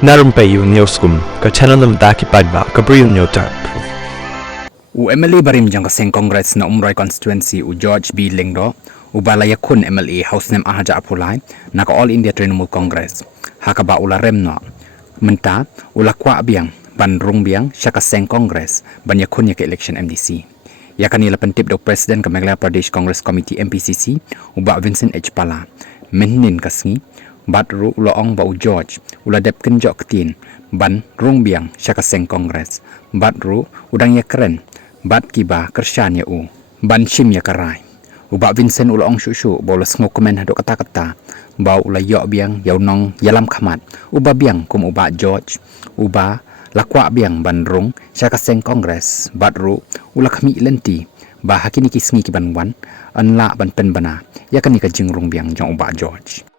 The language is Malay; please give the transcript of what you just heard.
Na Rympei U ka channel nabynta ki paidbah ka Bri U Hynñiewtrep. U MLA barim jang kaseng Congress na umroy constituency u George B. Lingdo u bala iakhun MLA House nem ahaja apulai na ka All India Trinamool Congress hakaba ula remno menta ula kwa biang ban rung biang sya kaseng Congress ban iakhun ya ke election MDC ya kanila pentip do President ka Meghalaya Pradesh Congress Committee MPCC u ba Vincent H. Pala mennin kasngi bat ru ula ong ba u George ula dep kenjok ketin ban rung biang sya kaseng Congress bat ru udang ya keren bat kiba Kyrshan ya u ban shim ya karai uba Vincent ula ong shushu bola sngok komen hadok kata-kata bau ula yok biang yaunong yalam khamat uba biang kum uba George uba lakwa biang ban rung sya kaseng Congress bat ru ula khami lenti ba hakini kisngi ki ban wan anla ban pen bana ya kani ka jingrung biang jong uba George